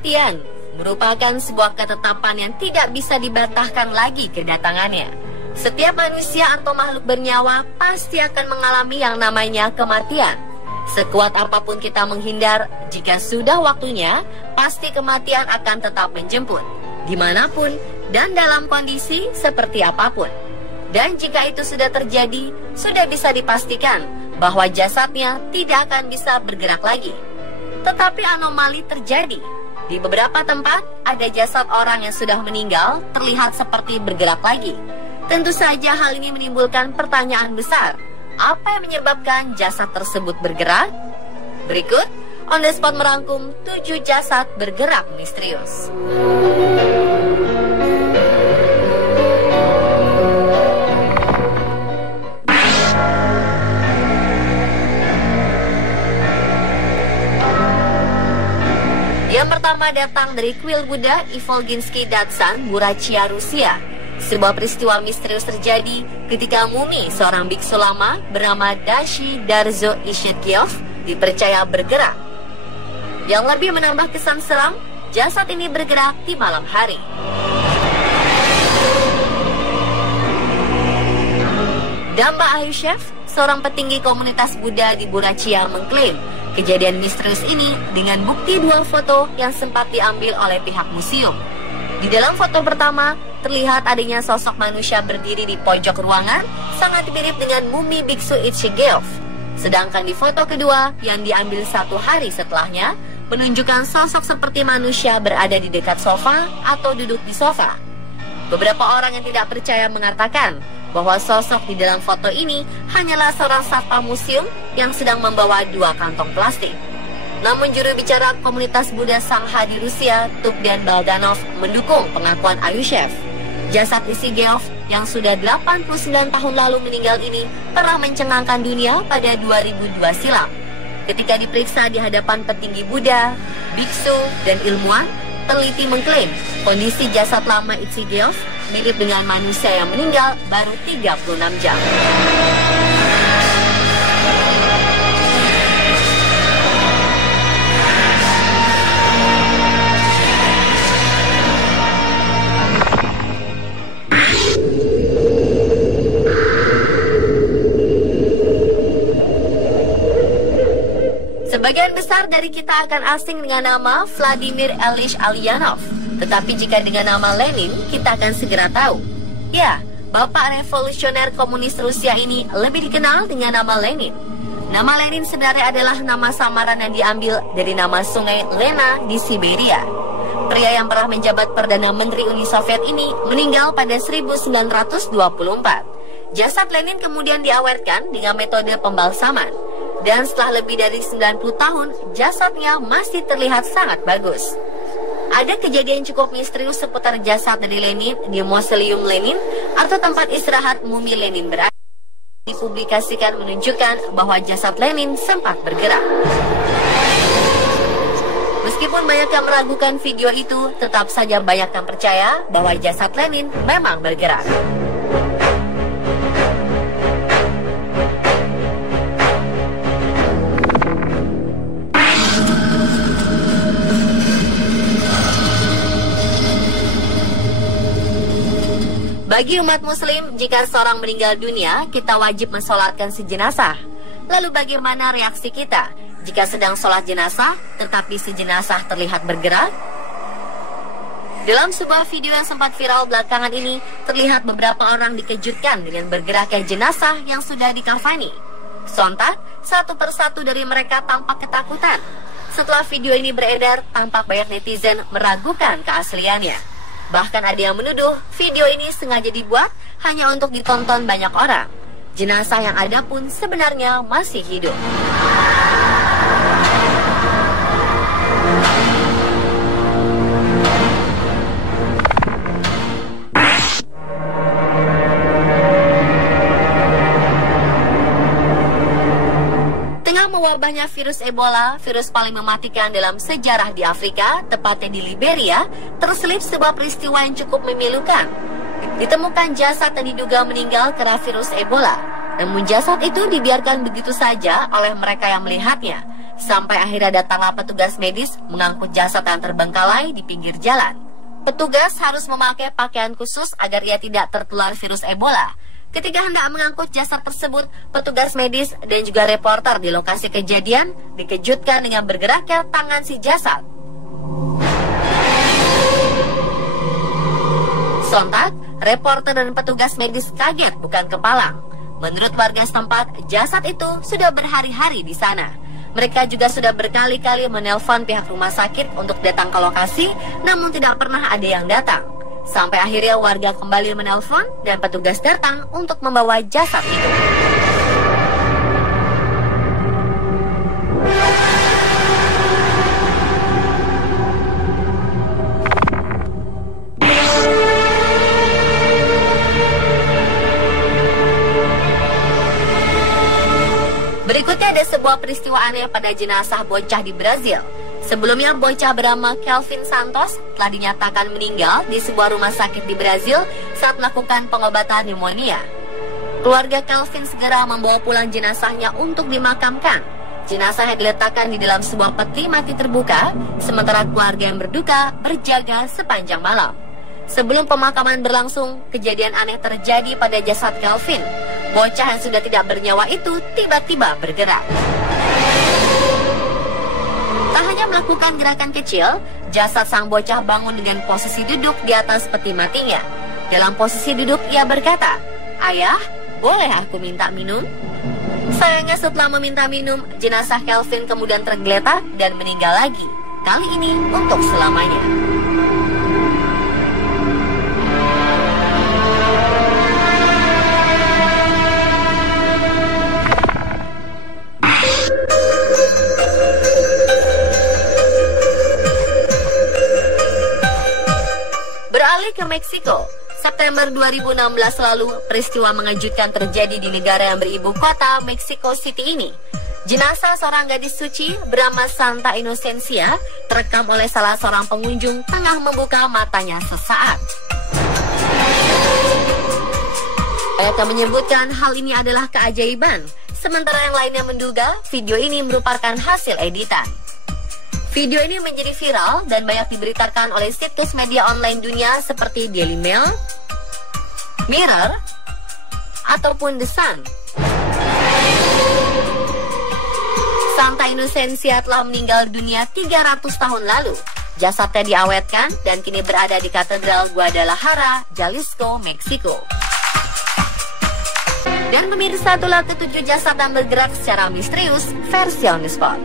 Kematian merupakan sebuah ketetapan yang tidak bisa dibantahkan lagi kedatangannya. Setiap manusia atau makhluk bernyawa pasti akan mengalami yang namanya kematian. Sekuat apapun kita menghindar, jika sudah waktunya, pasti kematian akan tetap menjemput, dimanapun dan dalam kondisi seperti apapun. Dan jika itu sudah terjadi, sudah bisa dipastikan bahwa jasadnya tidak akan bisa bergerak lagi. Tetapi anomali terjadi. Di beberapa tempat, ada jasad orang yang sudah meninggal terlihat seperti bergerak lagi. Tentu saja hal ini menimbulkan pertanyaan besar. Apa yang menyebabkan jasad tersebut bergerak? Berikut, On The Spot merangkum 7 jasad bergerak misterius. Yang pertama datang dari kuil Buddha Ivolginsky Datsan, Burachia, Rusia. Sebuah peristiwa misterius terjadi ketika mumi seorang biksu lama bernama Dashi Darzo Ishetkiov dipercaya bergerak. Yang lebih menambah kesan seram, jasad ini bergerak di malam hari. Damba Ayushev, seorang petinggi komunitas Buddha di Burachia, mengklaim kejadian misterius ini dengan bukti 2 foto yang sempat diambil oleh pihak museum. Di dalam foto pertama, terlihat adanya sosok manusia berdiri di pojok ruangan, sangat mirip dengan mumi biksu Ishetkiov. Sedangkan di foto kedua, yang diambil 1 hari setelahnya, menunjukkan sosok seperti manusia berada di dekat sofa atau duduk di sofa. Beberapa orang yang tidak percaya mengatakan bahwa sosok di dalam foto ini hanyalah seorang satpam museum yang sedang membawa 2 kantong plastik. Namun juru bicara komunitas Buddha Sangha di Rusia, Tugdan Baldanov, mendukung pengakuan Ayushev. Jasad Ishetkiov yang sudah 89 tahun lalu meninggal ini pernah mencengangkan dunia pada 2002 silam. Ketika diperiksa di hadapan petinggi Buddha, biksu, dan ilmuwan, peneliti mengklaim kondisi jasad lama Ishetkiov mirip dengan manusia yang meninggal baru 36 jam. Sebagian besar dari kita akan asing dengan nama Vladimir Ilyich Ulyanov. Tetapi jika dengan nama Lenin, kita akan segera tahu. Ya, Bapak revolusioner komunis Rusia ini lebih dikenal dengan nama Lenin. Nama Lenin sebenarnya adalah nama samaran yang diambil dari nama sungai Lena di Siberia. Pria yang pernah menjabat Perdana Menteri Uni Soviet ini meninggal pada 1924. Jasad Lenin kemudian diawetkan dengan metode pembalsaman. Dan setelah lebih dari 90 tahun, jasadnya masih terlihat sangat bagus. Ada kejadian cukup misterius seputar jasad dari Lenin di Mausoleum Lenin atau tempat istirahat mumi Lenin berada. Dipublikasikan menunjukkan bahwa jasad Lenin sempat bergerak. Meskipun banyak yang meragukan video itu, tetap saja banyak yang percaya bahwa jasad Lenin memang bergerak. Bagi umat muslim, jika seorang meninggal dunia, kita wajib mensolatkan si jenazah. Lalu bagaimana reaksi kita jika sedang sholat jenazah, tetapi si jenazah terlihat bergerak? Dalam sebuah video yang sempat viral belakangan ini, terlihat beberapa orang dikejutkan dengan bergeraknya jenazah yang sudah dikafani. Sontak, satu persatu dari mereka tampak ketakutan. Setelah video ini beredar, tampak banyak netizen meragukan keasliannya. Bahkan ada yang menuduh video ini sengaja dibuat hanya untuk ditonton banyak orang. Jenazah yang ada pun sebenarnya masih hidup. Mewabahnya virus Ebola, virus paling mematikan dalam sejarah di Afrika, tepatnya di Liberia, terselip sebuah peristiwa yang cukup memilukan. Ditemukan jasad yang diduga meninggal karena virus Ebola. Namun jasad itu dibiarkan begitu saja oleh mereka yang melihatnya. Sampai akhirnya datanglah petugas medis mengangkut jasad yang terbengkalai di pinggir jalan. Petugas harus memakai pakaian khusus agar ia tidak tertular virus Ebola. Ketika hendak mengangkut jasad tersebut, petugas medis dan juga reporter di lokasi kejadian dikejutkan dengan bergeraknya tangan si jasad. Sontak, reporter dan petugas medis kaget bukan kepalang. Menurut warga setempat, jasad itu sudah berhari-hari di sana. Mereka juga sudah berkali-kali menelpon pihak rumah sakit untuk datang ke lokasi, namun tidak pernah ada yang datang. Sampai akhirnya warga kembali menelpon dan petugas datang untuk membawa jasad itu. Berikutnya ada sebuah peristiwa aneh pada jenazah bocah di Brazil. Sebelumnya bocah bernama Kelvin Santos telah dinyatakan meninggal di sebuah rumah sakit di Brazil saat melakukan pengobatan pneumonia. Keluarga Kelvin segera membawa pulang jenazahnya untuk dimakamkan. Jenazahnya diletakkan di dalam sebuah peti mati terbuka, sementara keluarga yang berduka berjaga sepanjang malam. Sebelum pemakaman berlangsung, kejadian aneh terjadi pada jasad Kelvin. Bocah yang sudah tidak bernyawa itu tiba-tiba bergerak. Tak hanya melakukan gerakan kecil, jasad sang bocah bangun dengan posisi duduk di atas peti matinya. Dalam posisi duduk, ia berkata, "Ayah, boleh aku minta minum?" Sayangnya setelah meminta minum, jenazah Kelvin kemudian tergeletak dan meninggal lagi. Kali ini untuk selamanya. Beralih ke Meksiko, September 2016 lalu, peristiwa mengejutkan terjadi di negara yang beribu kota Mexico City ini. Jenazah seorang gadis suci bernama Santa Inocencia terekam oleh salah seorang pengunjung tengah membuka matanya sesaat. Mereka menyebutkan hal ini adalah keajaiban, sementara yang lainnya menduga video ini merupakan hasil editan. Video ini menjadi viral dan banyak diberitakan oleh situs media online dunia seperti Daily Mail, Mirror, ataupun The Sun. Santa Inocencia telah meninggal dunia 300 tahun lalu. Jasadnya diawetkan dan kini berada di Katedral Guadalajara, Jalisco, Meksiko. Dan pemirsa, itulah ketujuh jasad yang bergerak secara misterius versi On The Spot.